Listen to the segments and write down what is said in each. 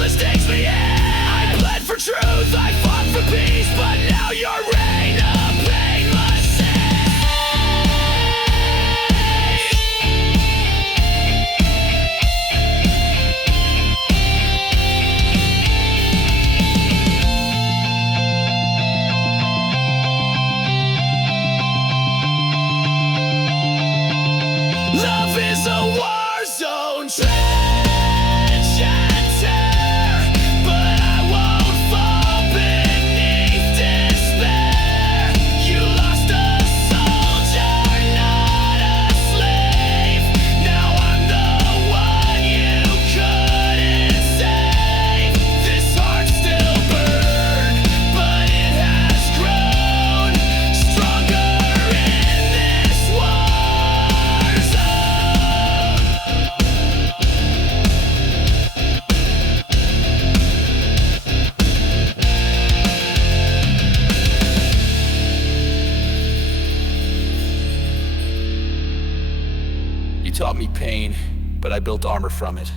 silence takes me in. I bled for truth, I fought for peace, but now your reign of painless sin. Love is a war zone, trench and tear, but I won't fall beneath despair. You lost a soldier, not a slave. Now I'm the one you couldn't save. This heart still burns, but it has grown stronger in this war zone. You taught me pain, but I built armor from it.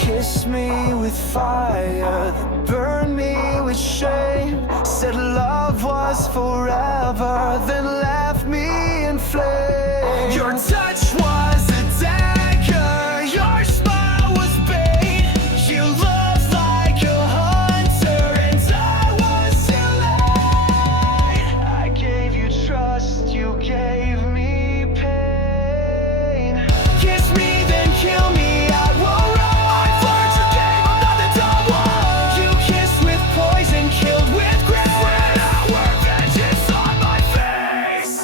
Kiss me with fire, that burned me with shame. Said love was forever, then left me in flames. Your touch was a dagger, your smile was bait. You looked like a hunter and I was too late. I gave you trust, you gave me pain. Kiss me, then kill me, I won't run. I've learned your game, I'm not the dumb one. You kissed with poison, killed with grace. When our vengeance on my face.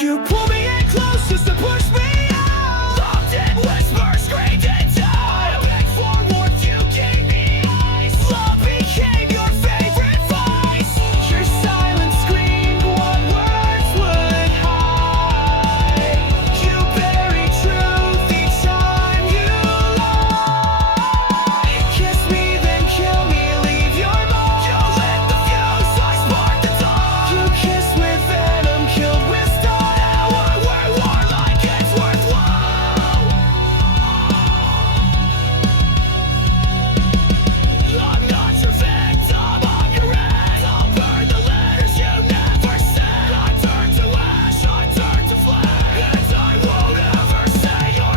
You pull me in close just to push me out. Loved in whispers, screamed in doubt. I begged for warmth, you gave me ice. Love became your favorite vice. Your silence screamed what words would hide. You buried truth each time you lie. Kiss me, then kill me, leave your mark. You lit the fuse, I sparked the dawn. You kissed with venom, killed with stone. Now we're warlike, it's worthwhile. I'm not your victim, I'm your end. I'll burn the letters you never said. I turn to ash, I turn to flame, and I won't ever say your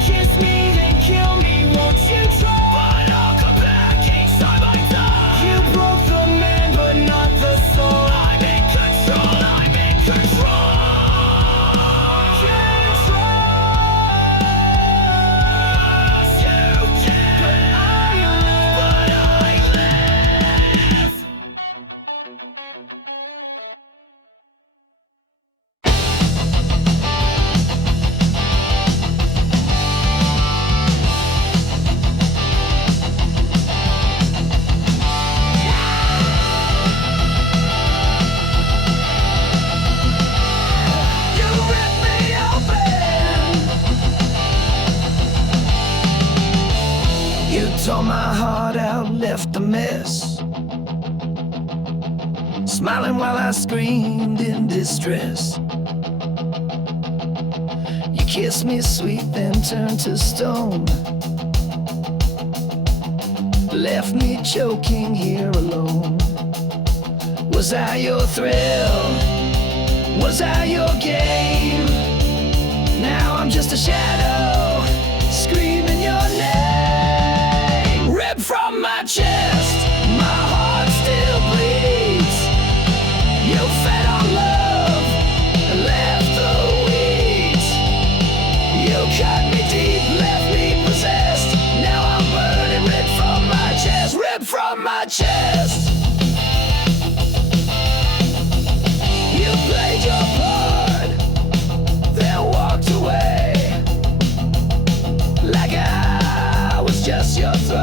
Kiss me, then kill me, won't you try? But I'll come back each time I die. You broke the man, but not the soul. I'm in control, I'm in control. Yes, you did. But I live. You ripped me open. You tore my heart out, left a mess. Smiling while I screamed in distress. You kissed me sweet, then turned to stone. Left me choking here alone. Was I your thrill? Was I your game? Now I'm just a shadow, screaming your name. Ripped from my chest, my heart still bleeds. You fed on love and left the weeds. You cut me deep, left me possessed. Now I'm burning, ripped from my chest, ripped from my chest.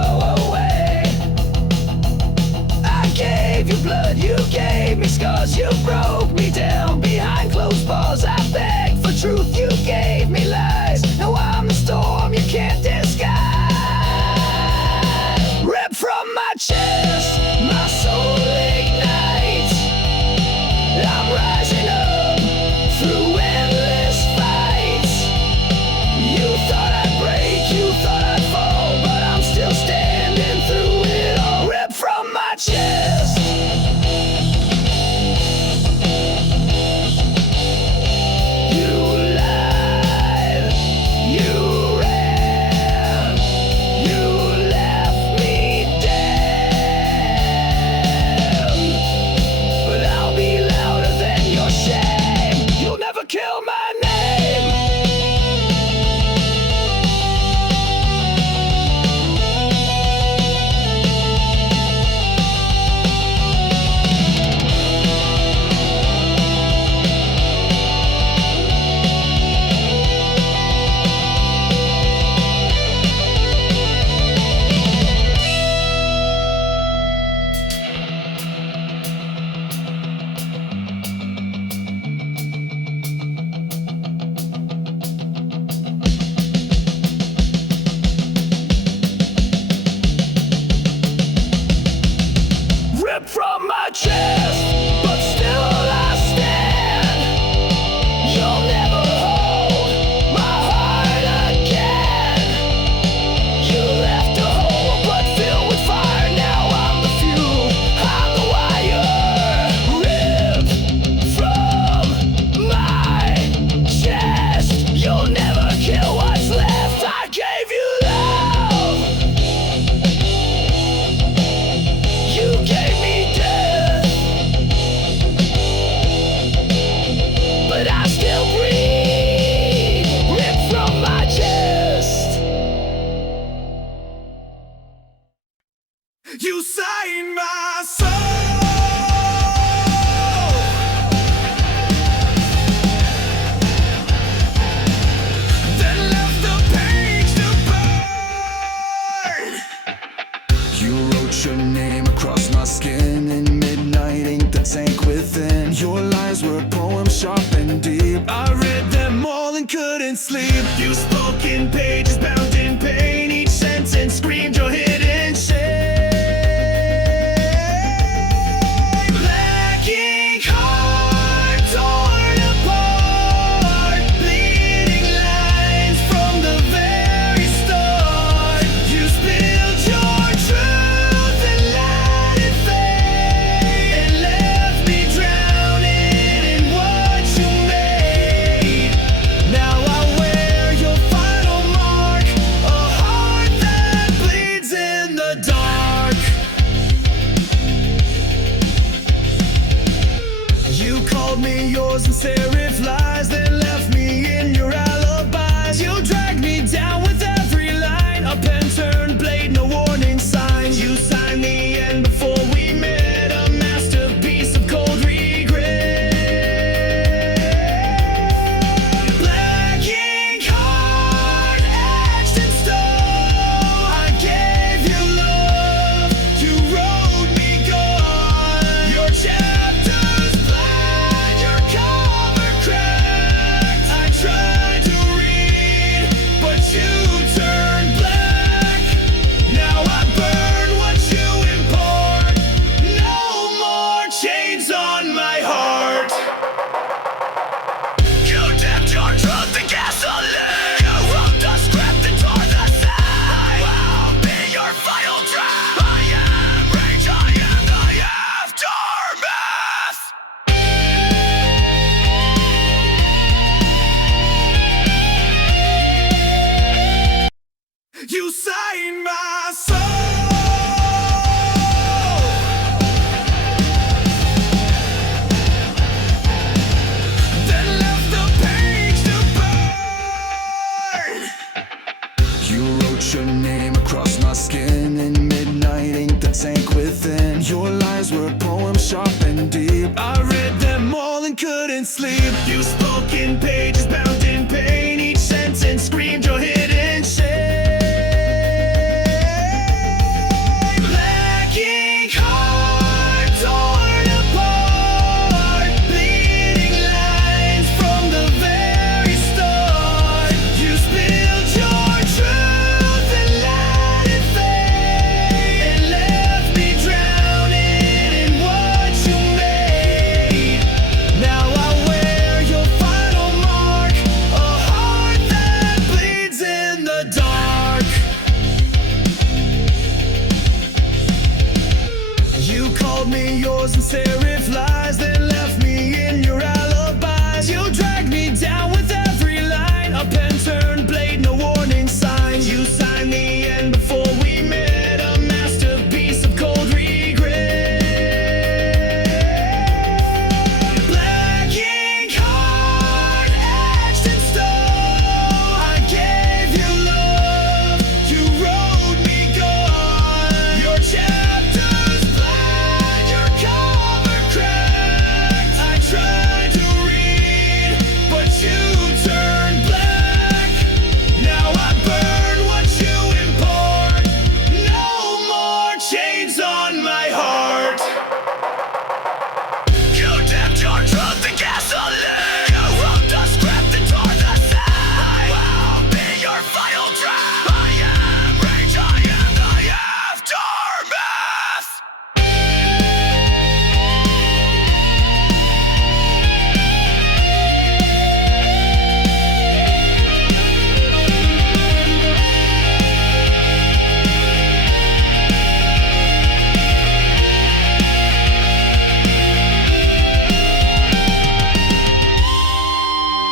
away. I gave you blood, you gave me scars, you broke me down behind closed bars. I begged for truth, you gave me lies. Now I'm the storm you can't disguise. Ripped from my chest, my soul ignites. I'm rising up through endless fights. You thought I'd break, you thought I'd fall, but I'm still standing through it all. Ripped from my chest. You lied, you ran, you left me dead. But I'll be louder than your shame. You'll never kill my name. Ripped from my chest, but still I stand. You'll never hold my heart again. You left a hole but filled with fire. Now I'm the fuel, I'm the wire. Ripped from my chest. You'll never kill what's left. I gave you love, you gave me death, but I still breathe. Ripped from my chest. You signed my soul, then left the page to burn. You wrote your name across my skin in midnight ink that sank within. Your lies were a poem sharp and deep. I read them all and couldn't sleep. You spoke in pages bound in pain. Each sentence screamed your hidden shame. Black ink heart torn apart, bleeding lines from the very start. You spilled your truth and let it fade, and left me drowning in what you made. Now I wear your final mark, a heart that bleeds in the dark. You called me yours in serif lies, then left me in your alibis. You dragged me down with every line, a pen turned blade, no warning signs. You signed the end before we met, a masterpiece of cold regret. Black ink heart etched in stone. I gave you love, you wrote me gone. Your chapters black, your cover cracked. I tried to read, but you turned black. Now I burn what you import. No more chains on my heart. You dipped your truth in gasoline. You wrote the script and tore the side. I'll be your final draft. I am rage, I am the aftermath. You signed my soul, then left the page to burn. You wrote your name across my skin in midnight ink that sank within. Your lies were a poem sharp and deep. I read them all and couldn't sleep. You spoke in pages bound in pain. Each sentence screamed your hidden shame. called me yours and serif lies, then left me in your alibis. You dragged me down with every line, a pen turned blade, no warning signs. You signed the end before we met, a masterpiece of cold regret. Black ink heart etched in stone, I gave you love, you wrote me gone. Your chapters black, your cover cracked. I tried to read, but you turned black. Now I burn what you import, no more chains on my heart. You dipped your truth in gasoline, you wrote the script and tore the side. I'll be your final draft. I am rage, I am the aftermath.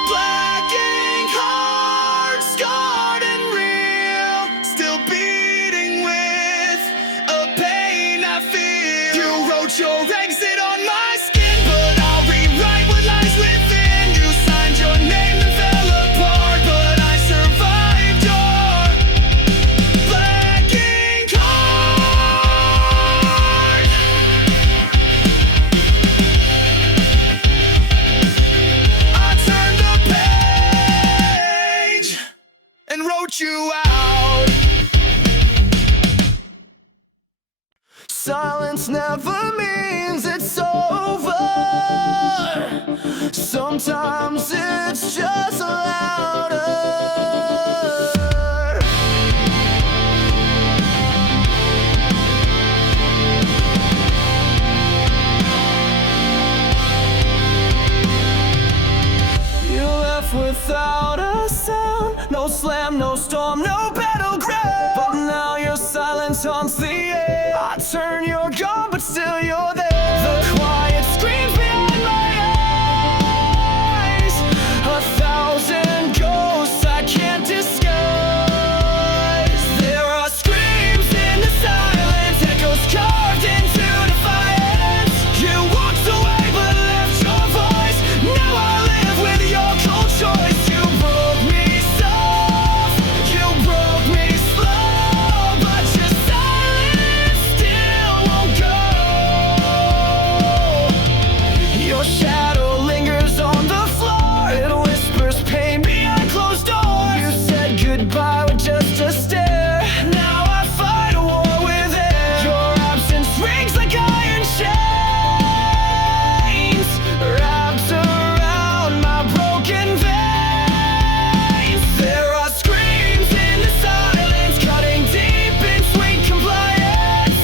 Black ink heart, scarred and real, still beating with a pain I feel. You wrote your exit on my skin, but I'll rewrite what lies within. You signed your name and fell apart, but I survived your black ink heart. I turned the page and wrote you out. Silence never means it's over. Sometimes it's just louder. You left without a sound, no slam, no storm, no battleground. But now your silence haunts the air. I turn, you're gone, but still you're there. The quiet screams behind my eyes, a thousand ghosts I can't disguise. There are screams in the silence, echoes carved into defiance. You walked away but left your voice. Now I live with your cold choice. You broke me soft, you broke me slow, but your silence still won't go. Your shadow lingers on the floor, it whispers pain behind closed doors. You said goodbye with just a stare. Now I fight a war with air. Your absence rings like iron chains, wrapped around my broken veins. There are screams in the silence, cutting deep in sweet compliance.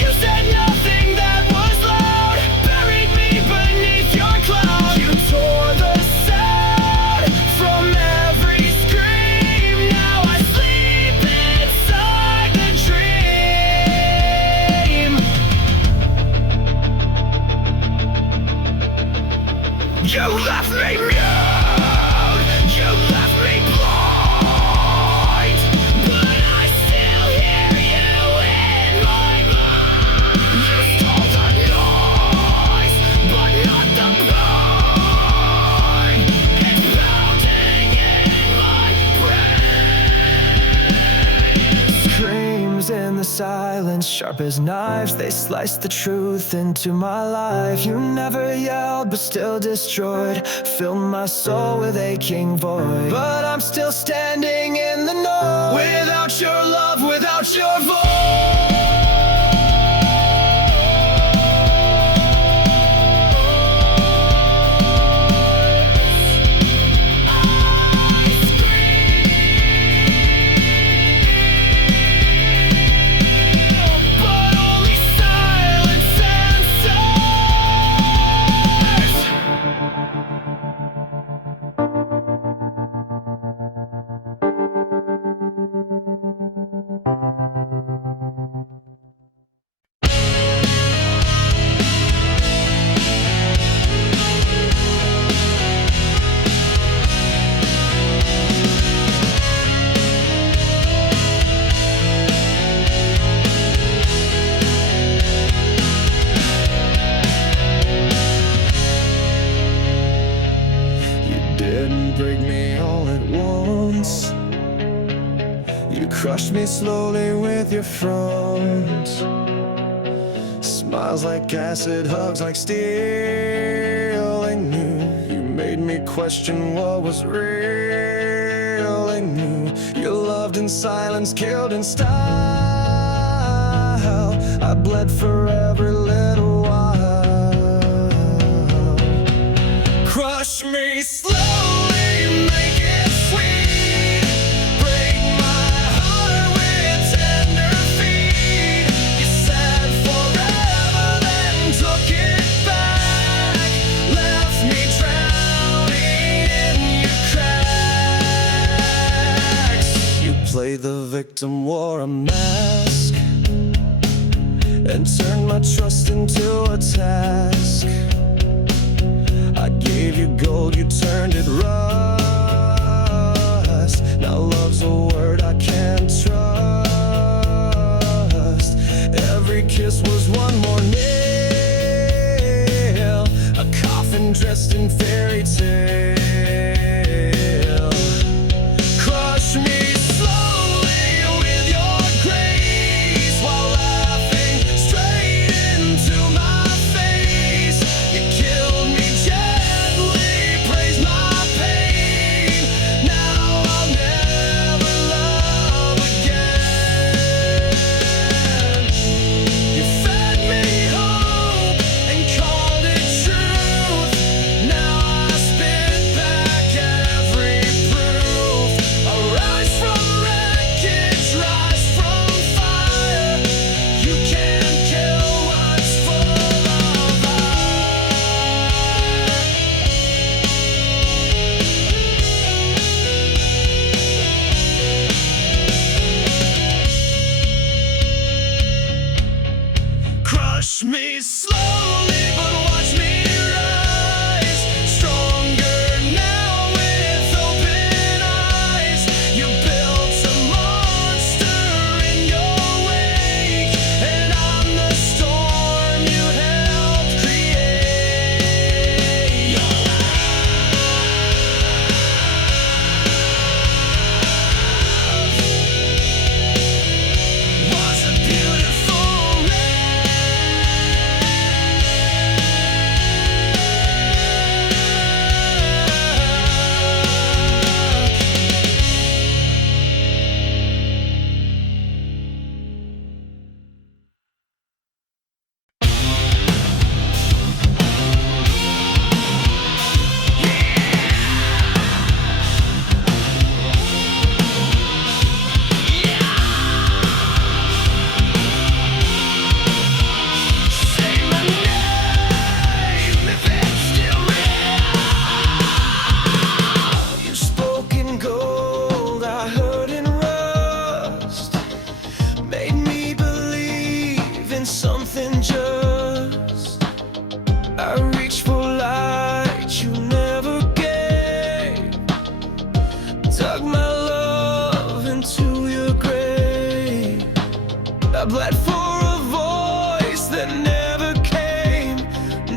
You said nothing that was loud, buried me beneath your cloud. You tore the sound from every scream. Now I sleep inside the dream. You left me mute, you left me blind, but I still hear you in my mind. You stole the noise, but not the pain. It's pounding in my brain. Screams in the silence, sharp as knives, they slice the truth into my life. You never yelled, but still destroyed, filled my soul with aching void. But I'm still standing in the know, without your love, without your voice. I scream, but only silence answers. me slowly with your front. Smiles like acid, hugs like steel. I knew you made me question what was real. I knew you loved in silence, killed in style. I bled for every little while. Crush me slowly, make it sweet. Break my heart with tender feet. You said forever, then took it back. Left me drowning in your cracks. You played the victim, wore a mask, and turned my trust into a task. I gave you gold, you turned it rust. Now love's a word I can't trust. Every kiss was one more nail, a coffin dressed in fairy tale. Crush me slowly with your grace, while laughing straight into my face. You killed me gently, praised my pain. Now I'll never love again. You fed me hope and called it truth. Now I spit back every proof. I rise from wreckage, rise from fire. You can't kill what's full of Crush me slowly, but watch me rise. Stronger now with open eyes. You built a monster in your wake, and I'm the storm you helped create. Your love was a beautiful Say my name if it's still real. You spoke in gold, I heard in rust. Made me believe in something just. I reached for light you never gave. Dug my love into your grave. I bled for a voice that never came.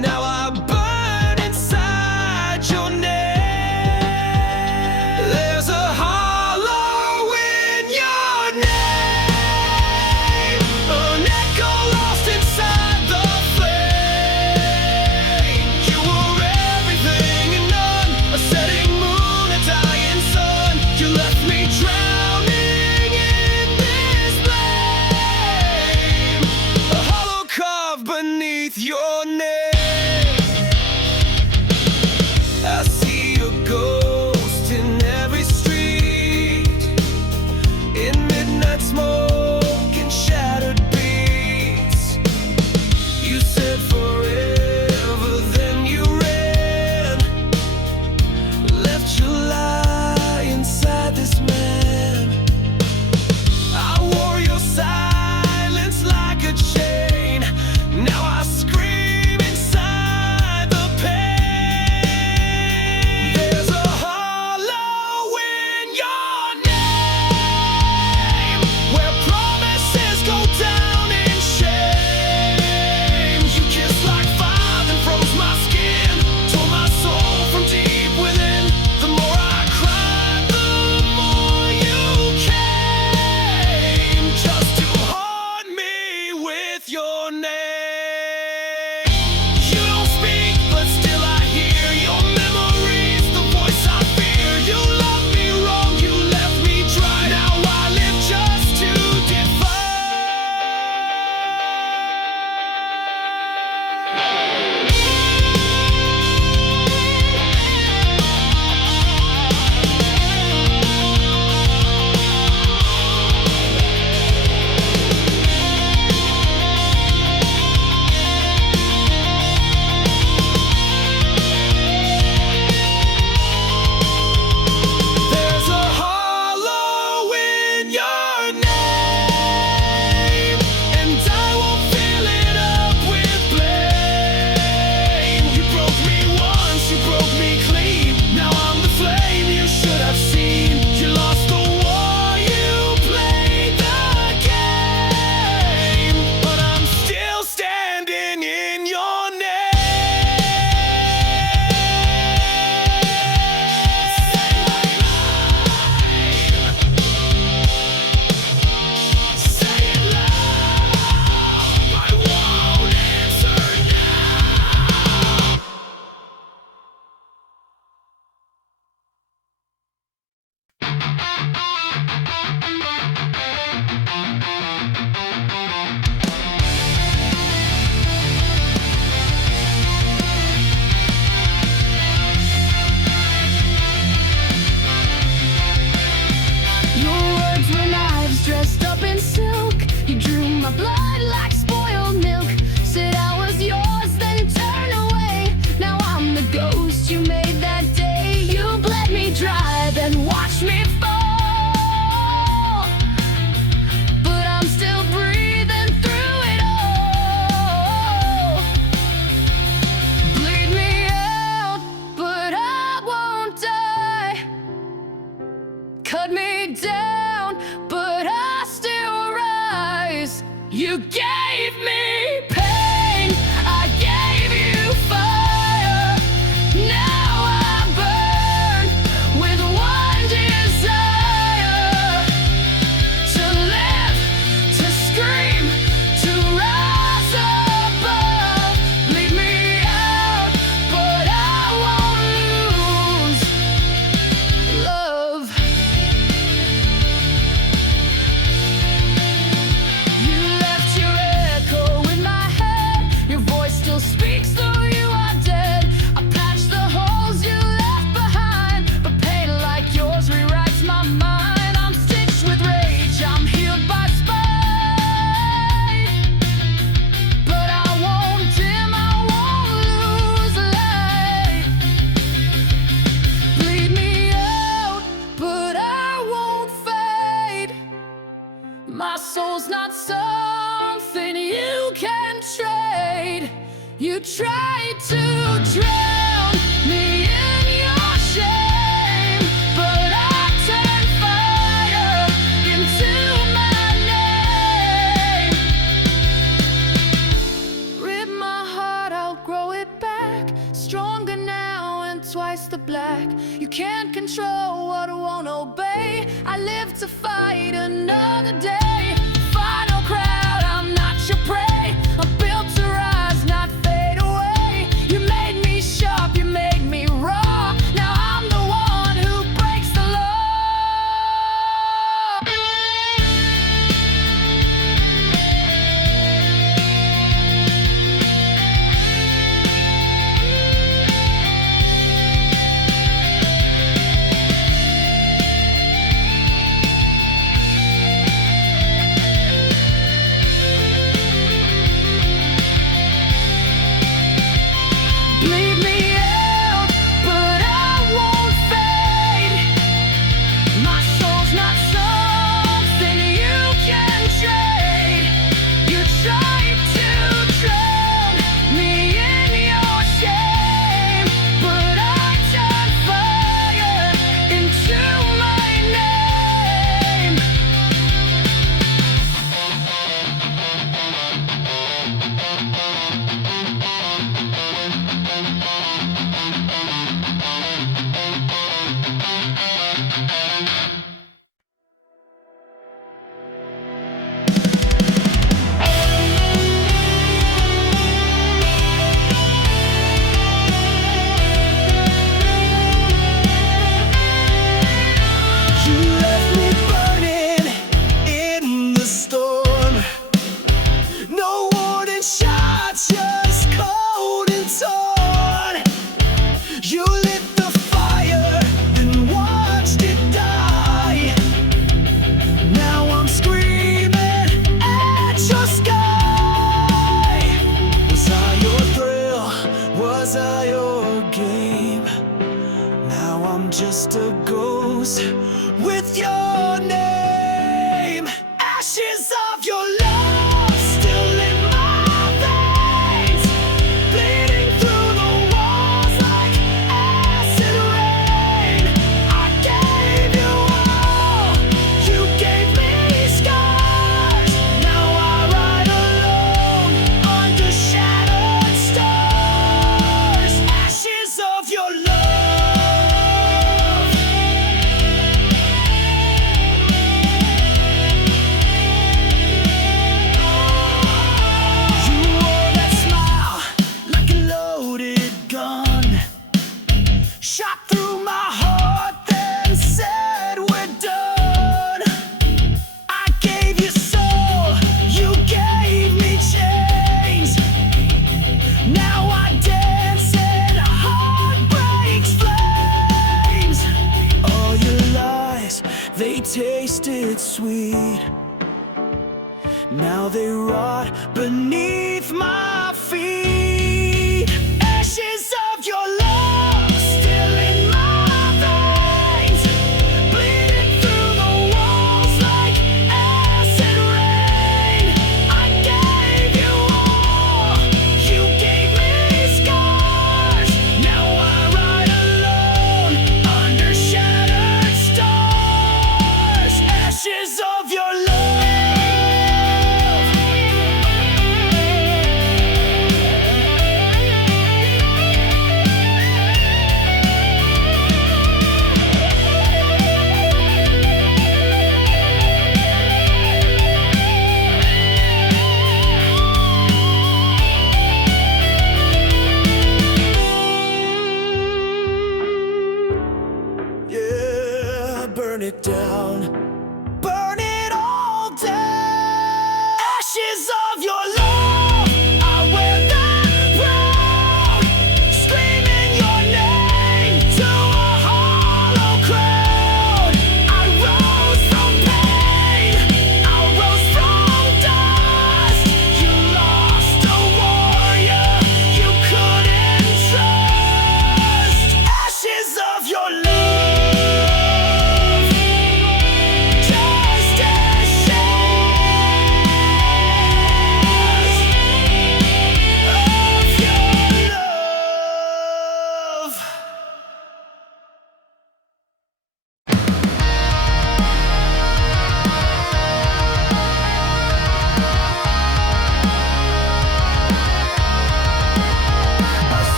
Now I burn inside your name. There's a hollow in your name, an echo lost inside gave me pain, I gave you fire. Now I burn with one desire: to live, to scream, to rise above. Bleed me out, but I won't lose love. You left your echo in my head. Your voice still speaks though you are dead. I patched the holes you left behind, but pain like yours rewrites my mind. I'm stitched with rage, I'm healed by spite, but I won't dim, I won't lose light. Bleed me out, but I won't fade. My soul's not something you can trade. You tried to drown me in your shame, but I turned fire into my name. Rip my heart, I'll grow it back, stronger now and twice the black. You can't control what I won't obey. I live to fight another day. Final crowd, I'm not your prey. I'm built to rise, not fade away. You made me sharp, you made me raw. Now I'm the one who breaks the law. Bleed me out, but I won't fade. My soul's not something you can trade. You tried to drown me in your shame, but I turned fire into my name. You left me burning in the storm. No warning shots, just cold and torn. You lit the fire, then watched it die. Now I'm screaming at your sky. Was I your thrill? Was I your game? Now I'm just a ghost with your name. Ashes of your love still in my veins, bleeding through the walls like acid rain. I gave you all, you gave me scars. Now I ride alone under shattered stars. Ashes of your love. You wore that smile like a loaded gun, shot through my heart, then said we're done. I gave you soul, you gave me chains. Now I dance in heartbreak's flames. All your lies, they tasted sweet. Now they rot beneath my feet. Ashes of your love still in my veins, bleeding through the walls like acid rain. I gave you all, you gave me scars. Now I ride alone under shattered stars. Ashes of your love.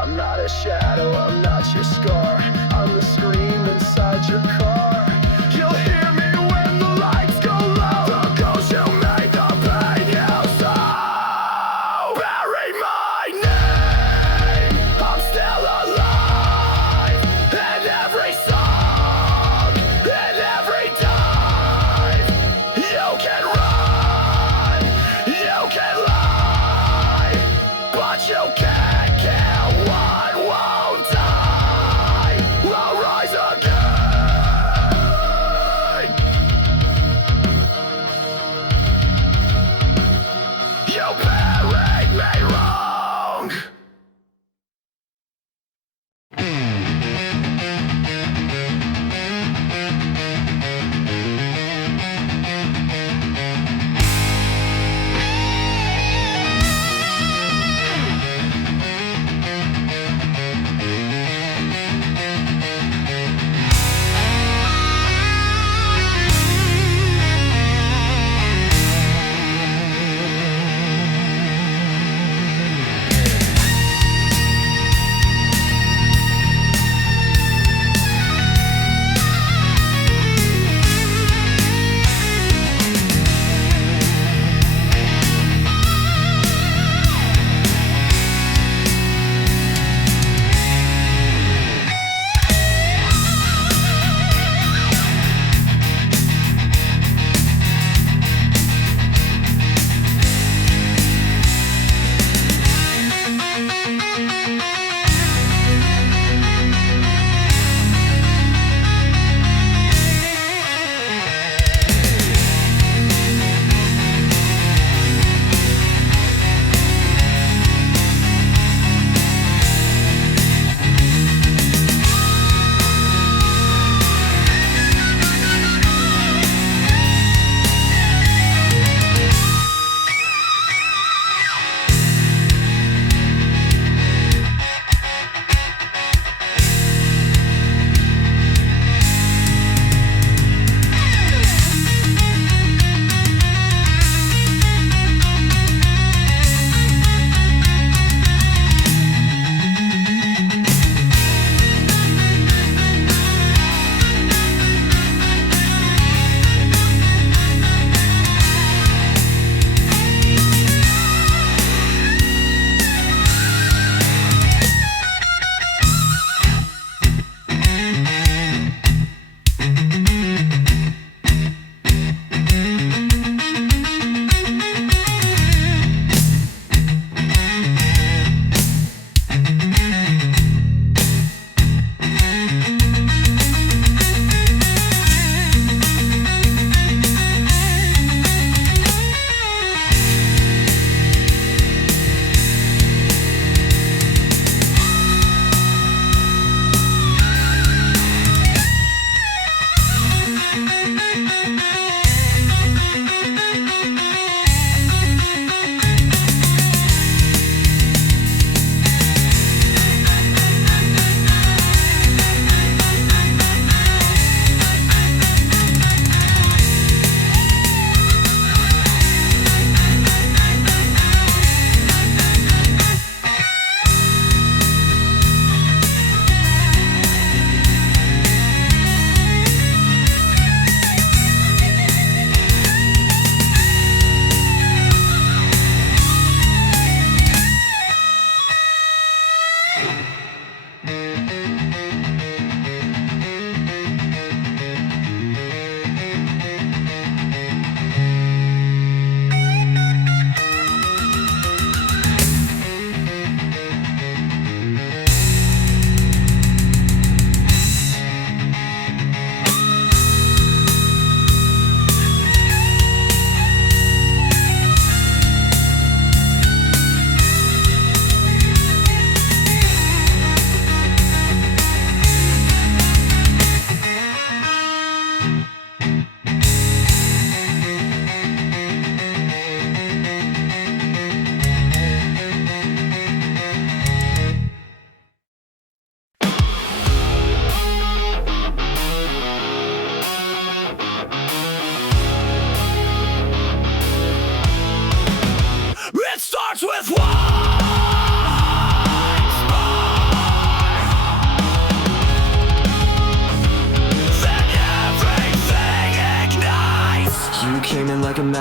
I'm not a shadow, I'm not your scar. I'm the scream inside your car. You'll hear me when the lights go low. The ghost you made, the pain you sow. Bury my name, I'm still alive. In every song, in every dive. You can run, you can lie, but you can't kill what won't die. I'll rise again. You buried me wrong.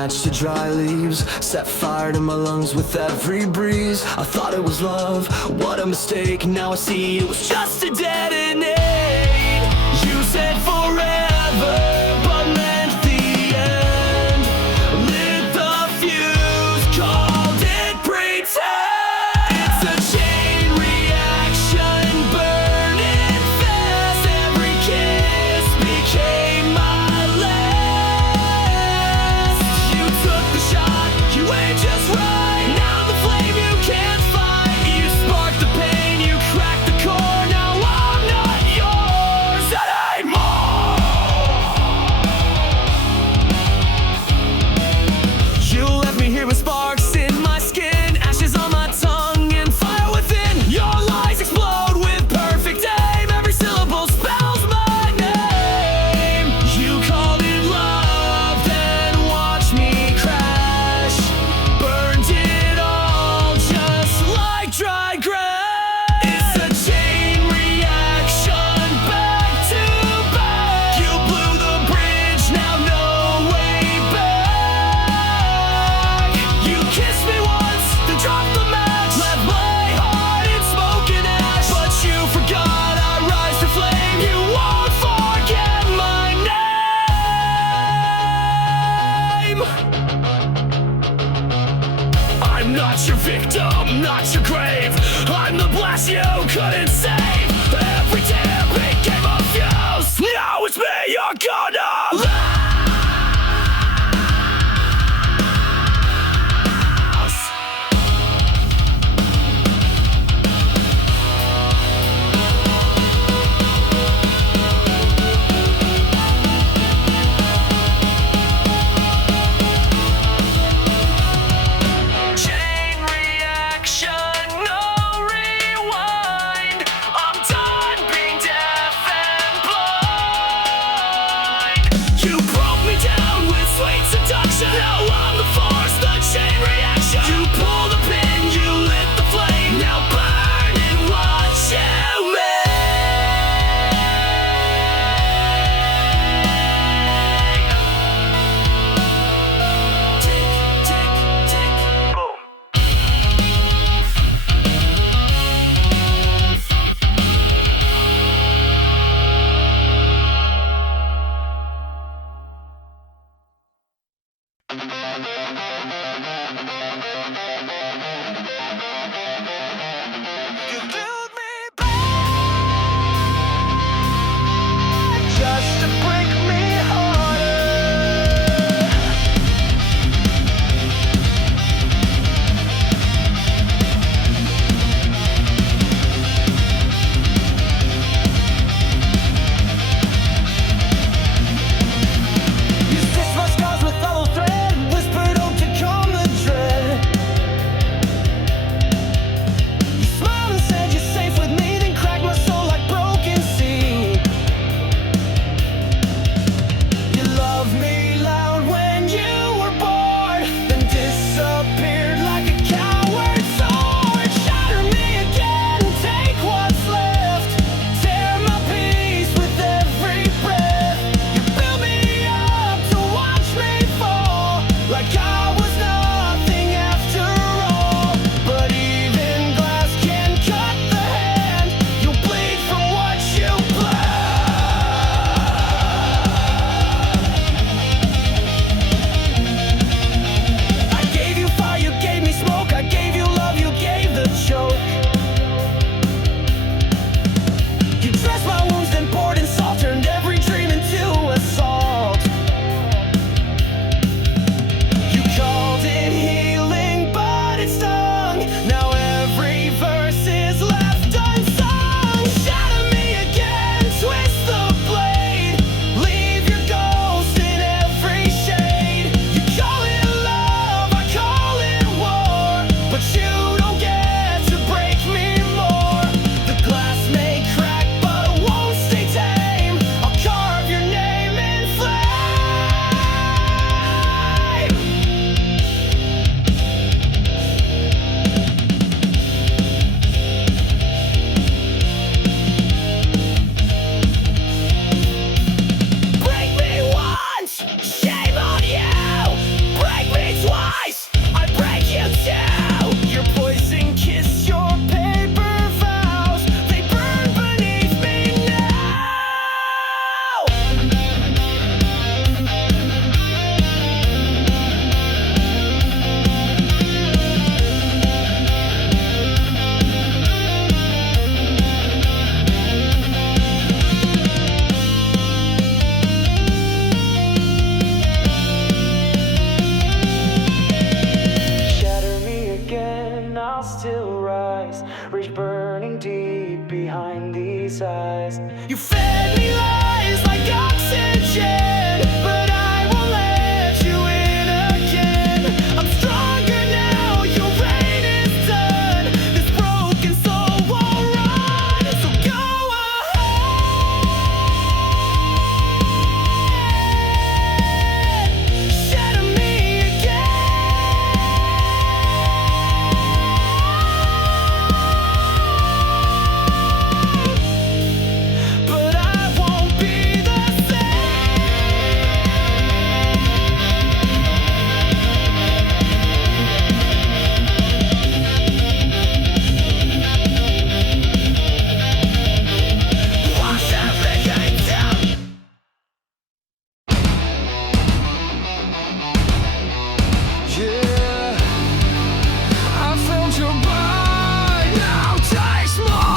match to dry leaves, set fire to my lungs with every breeze. I thought it was love, what a mistake. Now I see it was just a detonate. You said forever, but meant the end. Lit the fuse, called it pretend. It's a chain reaction, burning fast. Every kiss became my last. You took the shot, you aimed just right. Now the flame you can't fight. You sparked the pain, you cracked the core. Now I'm not yours anymore. You left me here with sparks in my skin, ashes on my tongue, and fire within. Your lies explode with perfect aim. Every syllable spells my name. You called it love, then watched me crash. Burned it all just like dry grass. It's a chain reaction, back to back. You blew the bridge, now no way back. You kissed me once, then dropped the match. Left my heart in smoke and ash. But you forgot I rise to flame. You won't forget my name. I'm not your victim, not your grave. I'm the blast you couldn't save. Every tear became a fuse. Now it's me you're gonna lose. Chain reaction, no rewind. I'm done being deaf and blind. You broke rise, rage burning deep behind these eyes. You fed me lies like oxygen, but I won't let you in again. I'm stronger now, your reign is done. This broken soul won't run, so go ahead, shatter me again. But I won't be the same. Watch everything down. Yeah, I felt your bite, now taste mine.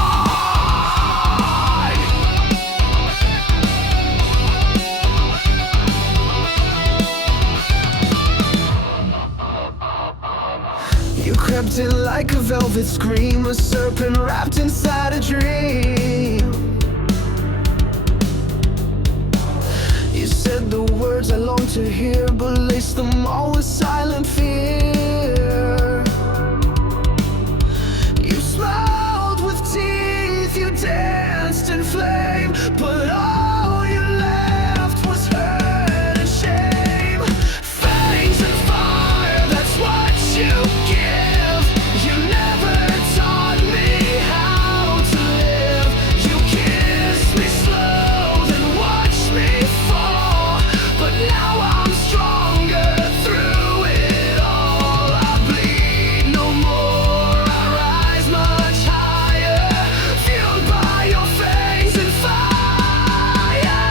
You crept in like a velvet scream, a serpent wrapped inside a dream. You said the words I long to hear, but laced them all with silent fear. You smiled with teeth, you danced in flame, but all you left was hurt and shame. Fangs and fire, that's what you give. You never taught me how to live. You kissed me slow, then watched me fall. But now I'm stronger through it all. I bleed no more, I rise much higher, fueled by your fangs and fire.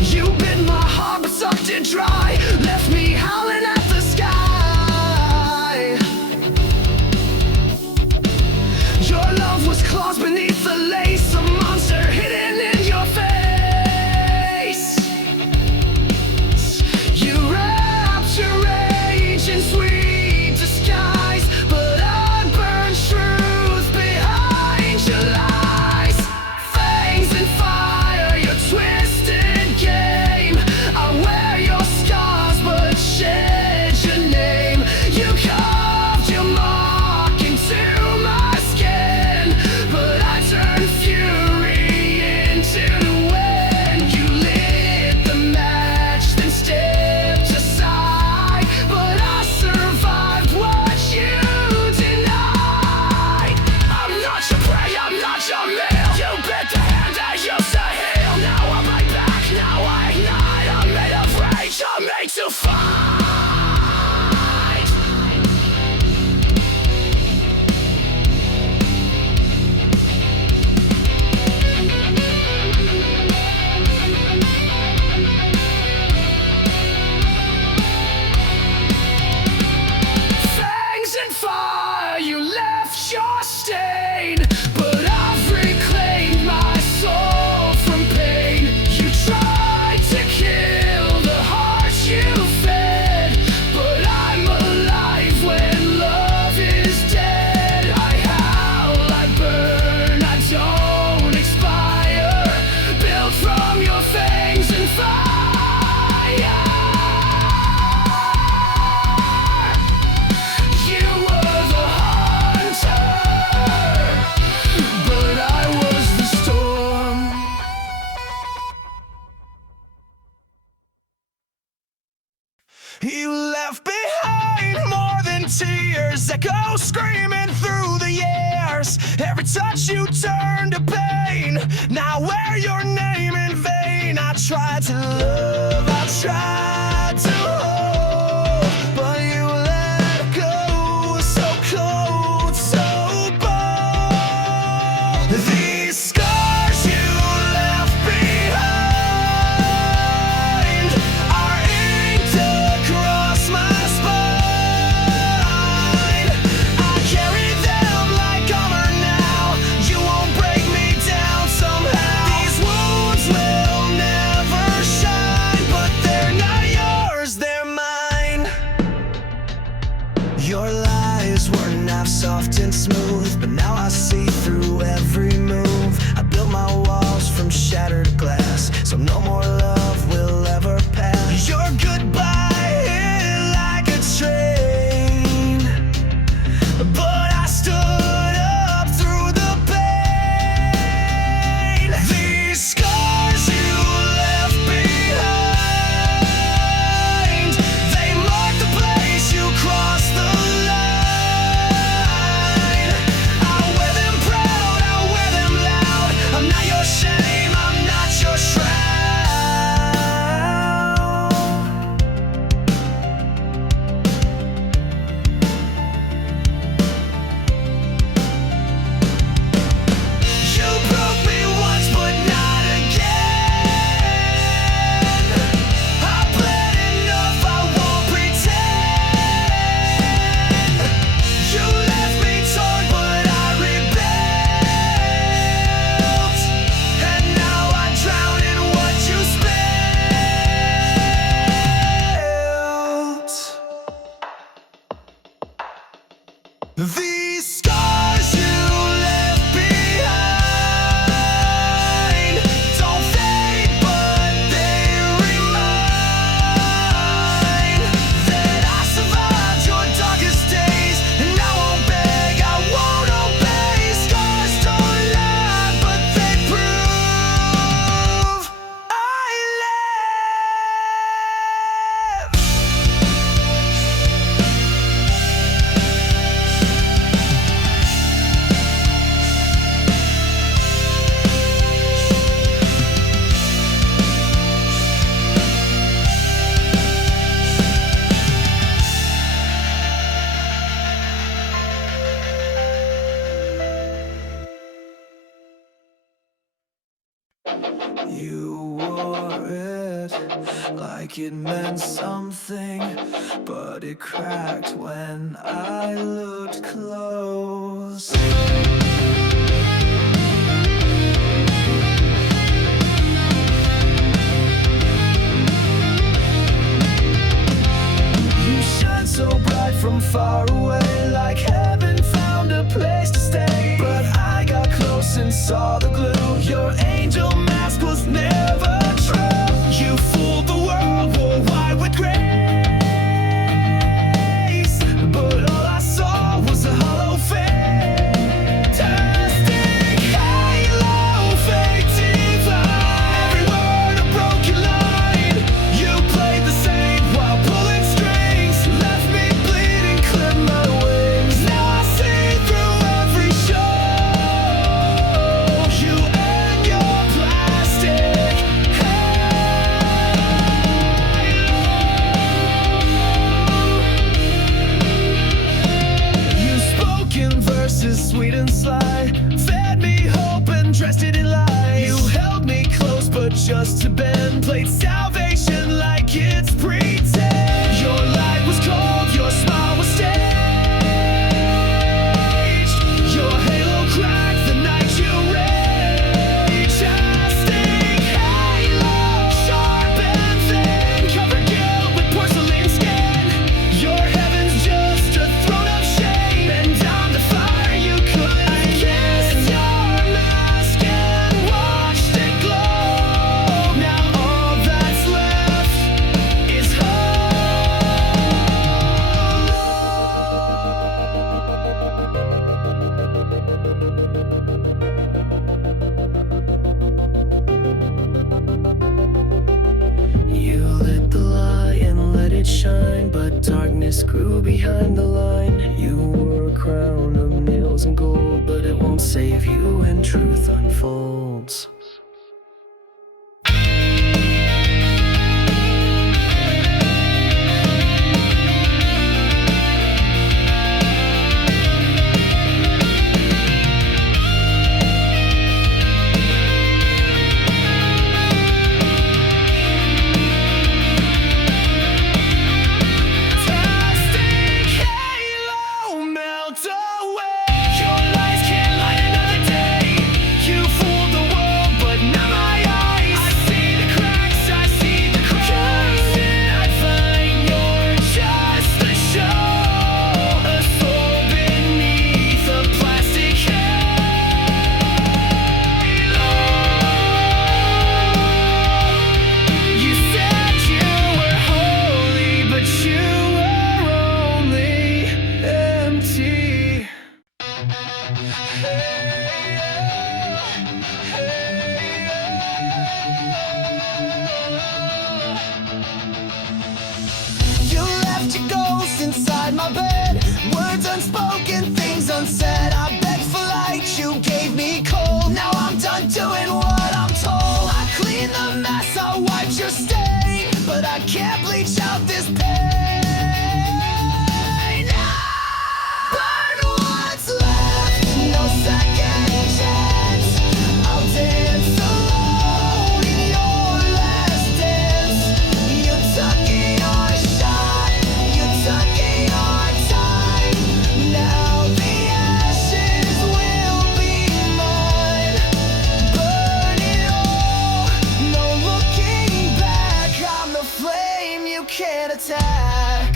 You bit my heart but sucked it dry, left me howling at the sky. Your love was claws beneath the lace, a monster hidden in your face. You wrapped your rage in sweet disguise, but I burned truth behind your lies. Fangs and fire, your twisted game. I wear your scars but shed your name. You carved your mark into my skin, but I turned fury into the wind. You lit the match, then stepped aside, but I survived what you denied. I'm not your prey, I'm not your meal. You bit the hand I used to heal. Now I'm right back, now I ignite. I'm made of rage, I'm made to fight. Fangs and fire, you left your stain, but I've reclaimed my soul from pain. You tried to kill the heart you fed, but I'm alive when love is dead. I howl, I burn, I don't expire, built from your fangs and fire. You were the hunter, but I was the storm. You left behind more than tears, echo screaming through the years. Every touch you turned to pain, now wear your name in vain. I tried to love, I tried to hold, but you let go, so cold, so bold. These scars you left behind are inked across my spine. I carry them like armor now. You won't break me down somehow. These wounds will never shine, but they're not yours, they're mine. soft and smooth, but now I see through every move. I built my walls from shattered glass, so no more love will ever pass. Your goodbye hit like a train, but I stood up through the pain. These scars you left behind, they mark the place you crossed the line. I wear them proud, I wear them loud. I'm not your shame, I'm not your shroud. You broke me once, but not again. I bled enough, I won't pretend. You left me torn, but I rebuilt, and now I drown in what you spilled. These scars you left behind don't fade, but they remind that I survived your darkest days, and I won't beg, I won't obey. Scars don't lie, but they prove I live. You wore it like it meant something, but it cracked when I looked close. You shine so bright from far away, like heaven found a place to stay. But I got close and saw the glue. Your angel mask was never true. You fooled the world, wore white with grace, but all I saw was a hollow fantastic halo, fake divine. Every word a broken line. You played the same while pulling strings, left me bleeding, clipped my wings. Now I see through every show. You and your plastic halo. You spoke in verses sweet and sly, fed me hope and dressed it in lies. You held me close but just to bend, played salvation like it's pretend. Your light was cold, your smile was staged. Your halo cracked the night you raged. Fantastic halo, sharp and thin, covered guilt with porcelain skin. Your heaven's just a throne of shame, and down the fire you couldn't. I kissed your mask and watched it glow. Now all that's left is You lit the light and let it shine, but darkness grew behind the line. You wore a crown of nails and gold, but it won't save you when truth unfolds. Fantastic halo, melt away. Your lies can't light another day. You fooled the world, You left your ghost inside my bed. Words unspoken, things unsaid. I begged for light, you gave me cold. Now I'm done doing what I'm told. I cleaned the mess, I wiped your stain, but I can't bleach out this pain. Burn what's left, no second chance. I'll dance alone in your last dance. You took your shot, you took your time. Now the ashes will be mine. Burn it all, no looking back. I'm the flame you can't attack.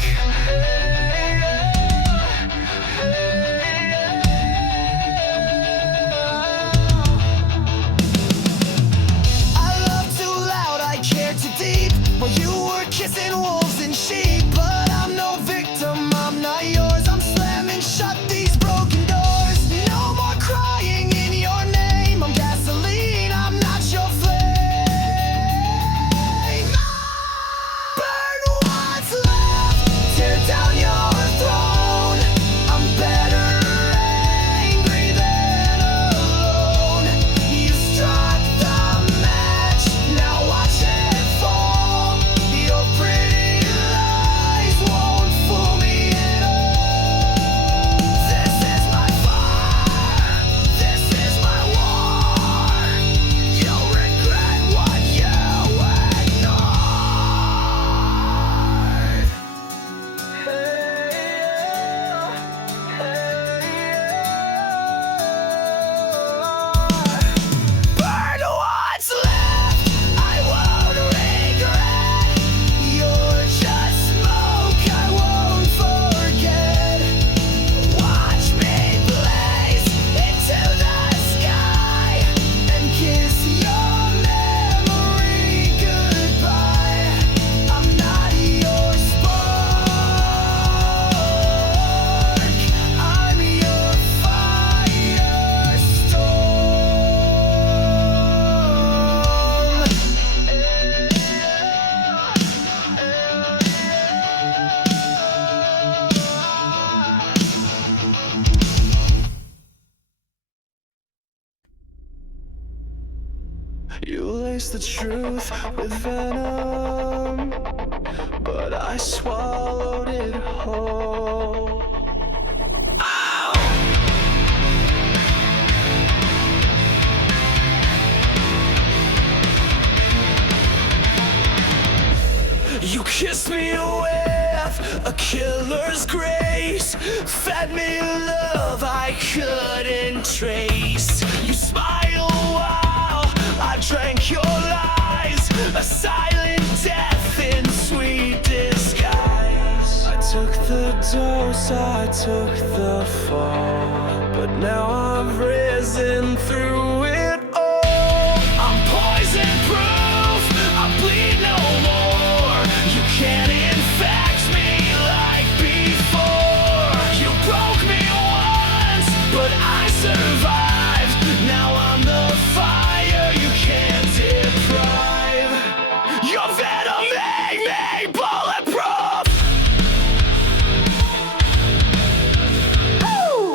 I love too loud, I care too deep. While you were kissing wolves and sheep. But I'm no victim, I'm not yours. I'm slamming shut these broken doors. No more crying in your name. I'm gasoline, I'm not your flame. Burn what's left, tear down your throne. I'm better angry than alone. You struck the match, now watch it fall. Your pretty lies won't fool me at all. This is my fire, this is my war. You'll regret what you ignored. Burn what's left, I won't regret. You're just smoke, I won't forget. Watch me blaze into the sky and kiss your memory goodbye. I'm not your spark, I'm your firestorm. You laced the truth with venom, but I swallowed it whole. You kissed me with a killer's grace, fed me love I couldn't trace. You smiled while I drank your lies, a silent death in sweet disguise. I took the dose, I took the fall, but now I've risen through it all. I'm poison proof, I bleed no more. You can't infect me like before. You broke me once, but I survived. Now I'm the fire you can't deprive. Your venom made me bulletproof. Woo!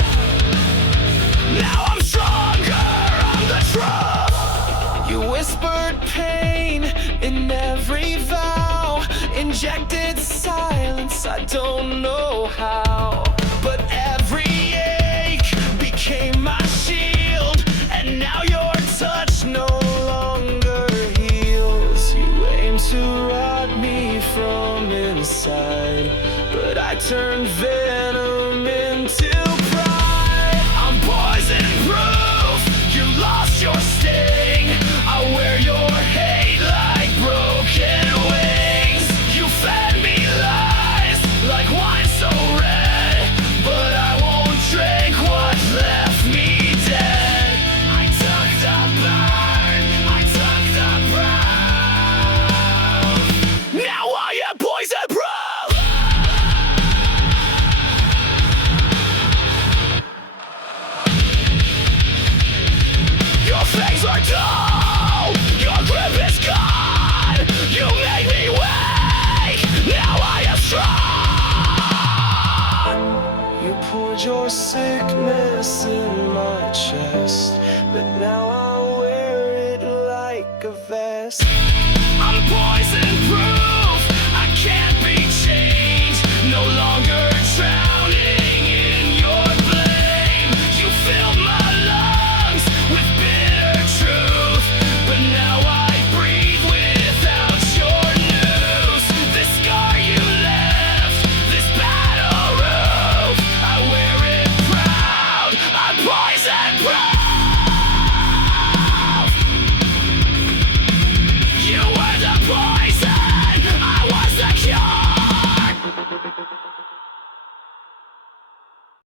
Now I'm stronger, I'm the truth. You whispered pain in every vow, injected silence, I don't know how. But every ache became my shield, and now your touch no longer heals. You aim to rot me from inside, but I turned venom into pride. I'm poison proof, you lost your sting. I wear your hate like broken wings. You fed me lies like wine so red. poured your sickness in my chest, but now I wear it like a vest. I'm poison proof.